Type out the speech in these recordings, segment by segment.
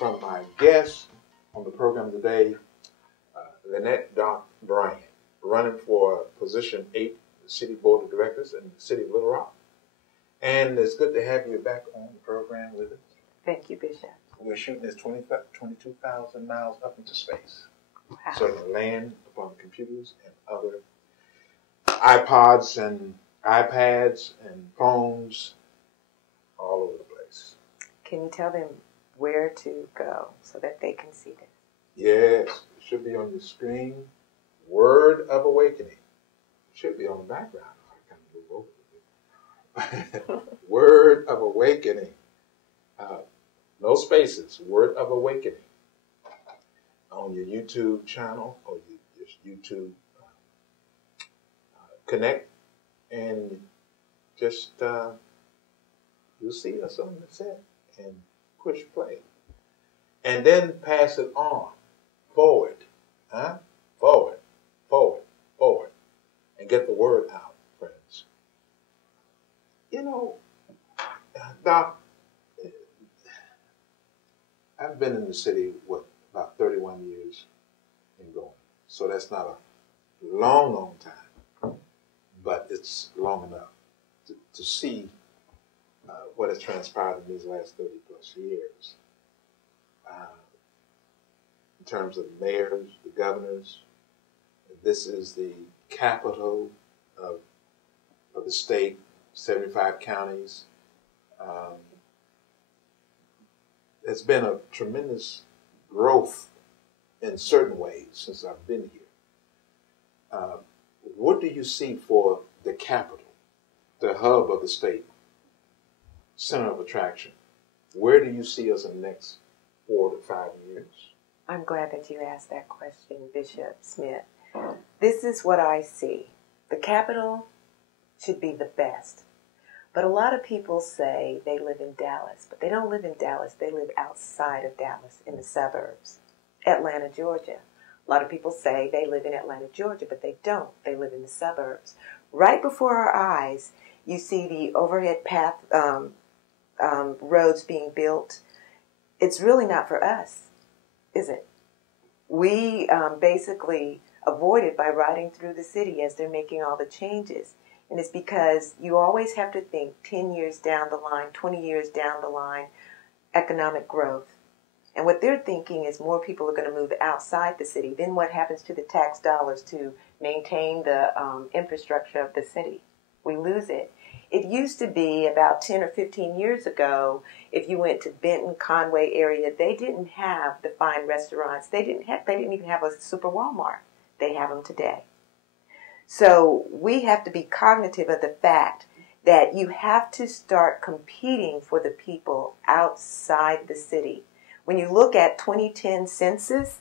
from my guest on the program today, Lynette Bryant, running for position 8, the City Board of Directors in the City of Little Rock. And it's good to have you back on the program with us. Thank you, Bishop. We're shooting this 22,000 miles up into space. Wow. So it can land upon computers and other iPods and iPads and phones all over the place. Can you tell them where to go so that they can see this? Yes, it should be on your screen. Word of Awakening. It should be on the background. I kind of move over it. Word of Awakening. No spaces. Word of Awakening. On your YouTube channel or your YouTube Connect, and just you'll see us on the set and push play, and then pass it on forward, forward, and get the word out, friends. You know, Doc, I've been in the city about 31 years and going, so that's not a long time, but it's long enough to see what has transpired in these last 30 plus years in terms of the mayors, the governors. This is the capital of the state, 75 counties. There's been a tremendous growth in certain ways since I've been here. What do you see for the capital, the hub of the state, center of attraction? Where do you see us in the next 4 to 5 years? I'm glad that you asked that question, Bishop Smith. This is what I see. The capital should be the best. But a lot of people say they live in Dallas, but they don't live in Dallas. They live outside of Dallas in the suburbs. Atlanta, Georgia. A lot of people say they live in Atlanta, Georgia, but they don't. They live in the suburbs. Right before our eyes, you see the overhead path roads being built. It's really not for us, is it? We basically avoid it by riding through the city as they're making all the changes. And it's because you always have to think 10 years down the line, 20 years down the line, economic growth. And what they're thinking is more people are going to move outside the city. Then what happens to the tax dollars to maintain the infrastructure of the city? We lose it. It used to be about 10 or 15 years ago, if you went to Benton, Conway area, they didn't have the fine restaurants. They didn't even have a super Walmart. They have them today. So we have to be cognitive of the fact that you have to start competing for the people outside the city. When you look at 2010 census,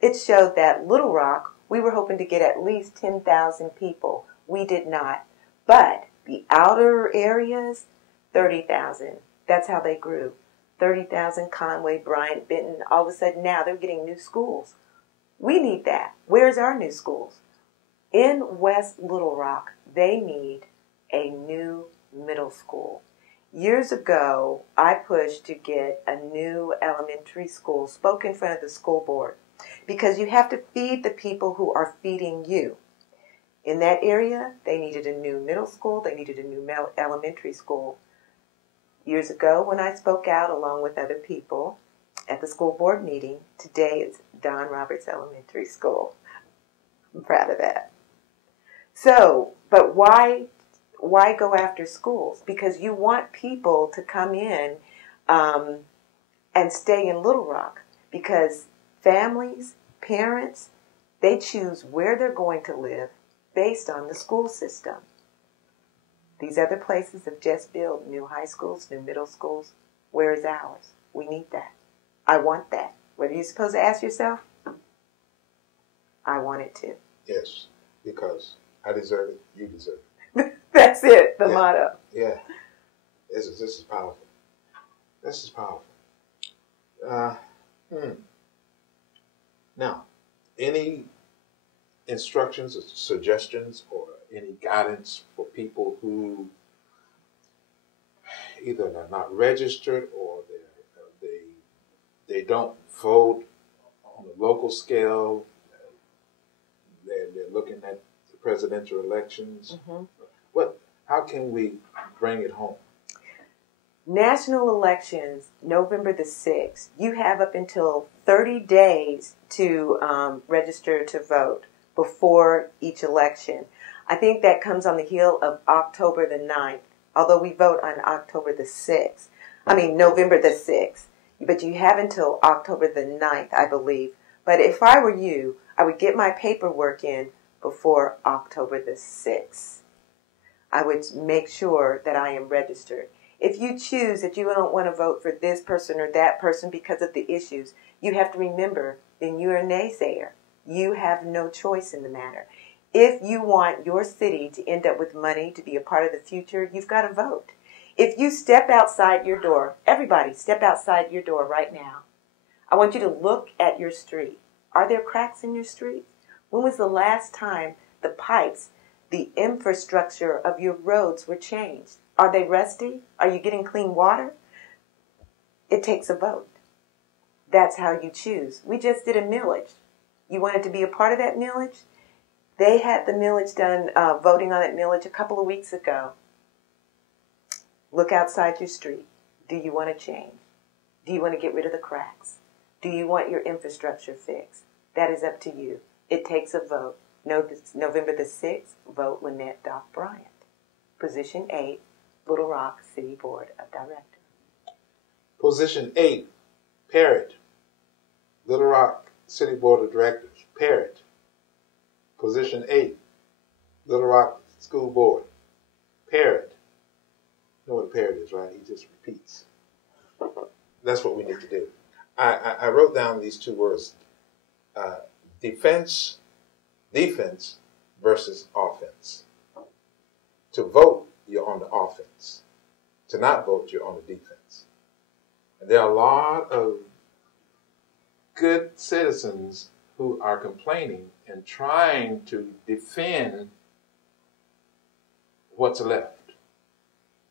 it showed that Little Rock, we were hoping to get at least 10,000 people. We did not. But the outer areas, 30,000. That's how they grew. 30,000, Conway, Bryant, Benton. All of a sudden now they're getting new schools. We need that. Where's our new schools? In West Little Rock, they need a new middle school. Years ago, I pushed to get a new elementary school, spoke in front of the school board, because you have to feed the people who are feeding you. In that area, they needed a new middle school, they needed a new elementary school. Years ago, when I spoke out along with other people at the school board meeting, today it's Don Roberts Elementary School. I'm proud of that. So, but why go after schools? Because you want people to come in and stay in Little Rock. Because families, parents, they choose where they're going to live based on the school system. These other places have just built new high schools, new middle schools. Where is ours? We need that. I want that. What are you supposed to ask yourself? I want it too. Yes, because I deserve it, you deserve it. That's it, the motto. Yeah. This is powerful. This is powerful. Now, any instructions or suggestions or any guidance for people who either are not registered or they don't vote on the local scale. They're looking at the presidential elections. Mm-hmm. How can we bring it home? National elections, November the 6th. You have up until 30 days to register to vote before each election. I think that comes on the heel of October the 9th, although we vote on November the 6th. But you have until October the 9th, I believe. But if I were you, I would get my paperwork in before October the 6th. I would make sure that I am registered. If you choose that you don't want to vote for this person or that person because of the issues, you have to remember, then you're a naysayer. You have no choice in the matter. If you want your city to end up with money to be a part of the future, you've got to vote. If you step outside your door, everybody step outside your door right now. I want you to look at your street. Are there cracks in your street? When was the last time the pipes, the infrastructure of your roads were changed? Are they rusty? Are you getting clean water? It takes a vote. That's how you choose. We just did a millage. You wanted to be a part of that millage? They had the millage done, voting on that millage a couple of weeks ago. Look outside your street. Do you want to change? Do you want to get rid of the cracks? Do you want your infrastructure fixed? That is up to you. It takes a vote. November the 6th, vote Lynette Bryant. Position 8, Little Rock City Board of Directors. Position 8, Parrot, Little Rock City Board of Directors. Parrot. Position 8, Little Rock School Board. Parrot. You know what a parrot is, right? He just repeats. That's what we need to do. I wrote down these two words, defense versus offense. To vote, you're on the offense. To not vote, you're on the defense. And there are a lot of good citizens who are complaining and trying to defend what's left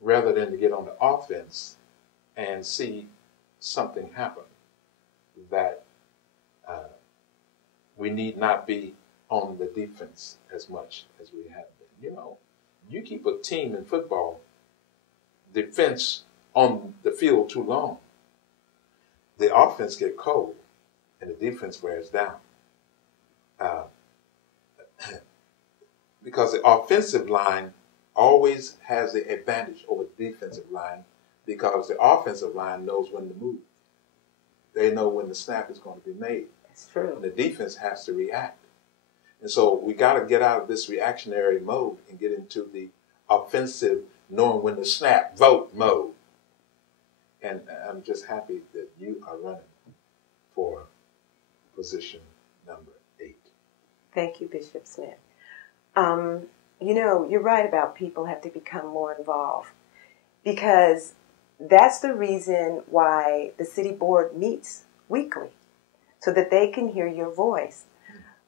rather than to get on the offense and see something happen that we need not be on the defense as much as we have been. You know, you keep a team in football defense on the field too long, the offense get cold and the defense wears down. Because the offensive line always has the advantage over the defensive line because the offensive line knows when to move. They know when the snap is going to be made. That's true. And the defense has to react. And so we got to get out of this reactionary mode and get into the offensive, knowing when to snap, vote mode. And I'm just happy that you are running for position number 8. Thank you, Bishop Smith. You know, you're right about people have to become more involved because that's the reason why the city board meets weekly, so that they can hear your voice.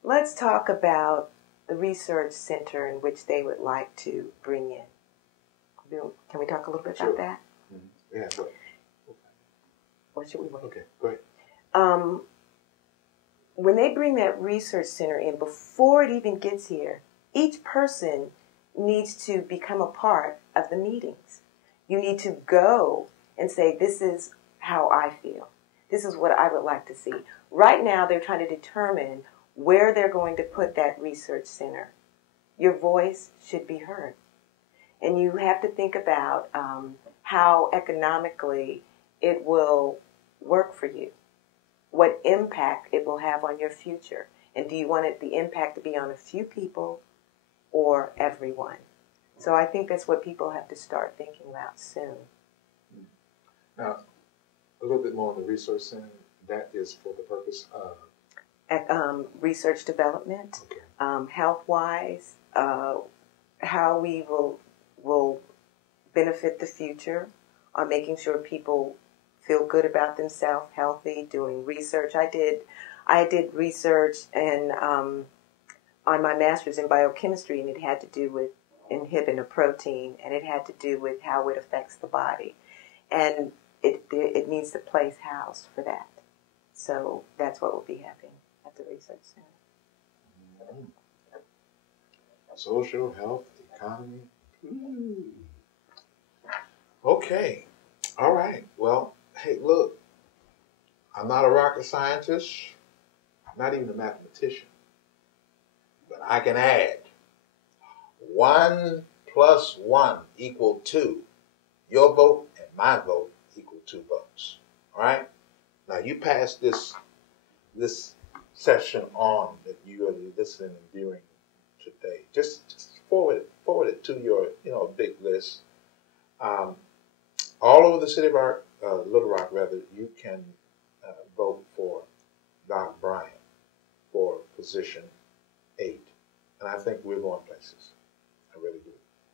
Let's talk about the research center in which they would like to bring in. Bill, can we talk a little bit about that? Mm-hmm. Yeah, go ahead. Or should we wait? Okay, go ahead. When they bring that research center in, before it even gets here, each person needs to become a part of the meetings. You need to go and say, this is how I feel. This is what I would like to see. Right now, they're trying to determine where they're going to put that research center. Your voice should be heard. And you have to think about how economically it will work for you, what impact it will have on your future. And do you want the impact to be on a few people or everyone? So I think that's what people have to start thinking about soon. Now, a little bit more on the research center. That is for the purpose of? Research development, Okay. health-wise, how we will benefit the future, on making sure people feel good about themselves, healthy, doing research. I did research and on my master's in biochemistry, and it had to do with inhibiting a protein, and it had to do with how it affects the body. And it needs a place housed for that. So that's what will be happening at the Research Center. Mm-hmm. Social, health, economy. Ooh. Okay. All right. Well, hey, look, I'm not a rocket scientist. I'm not even a mathematician. But I can add 1 + 1 = 2. Your vote and my vote equal 2 votes. All right? Now, you pass this session on that you are listening and viewing today. Just forward it to your big list. All over the city of Little Rock, rather, you can vote for Doc Bryant for position 8. And I think we're going places. I really do.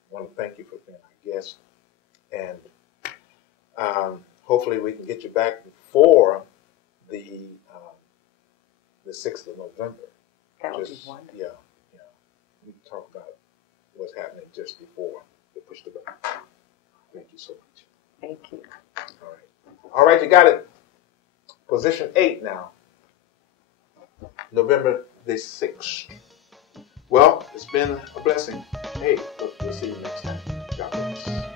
I want to thank you for being our guest. And hopefully we can get you back before the 6th of November. That would be wonderful. Yeah. We can talk about what's happening just before they push the button. Thank you so much. Thank you. All right. All right, you got it. Position 8 now. November the 6th. Well, it's been a blessing. Hey, we'll see you next time. God bless.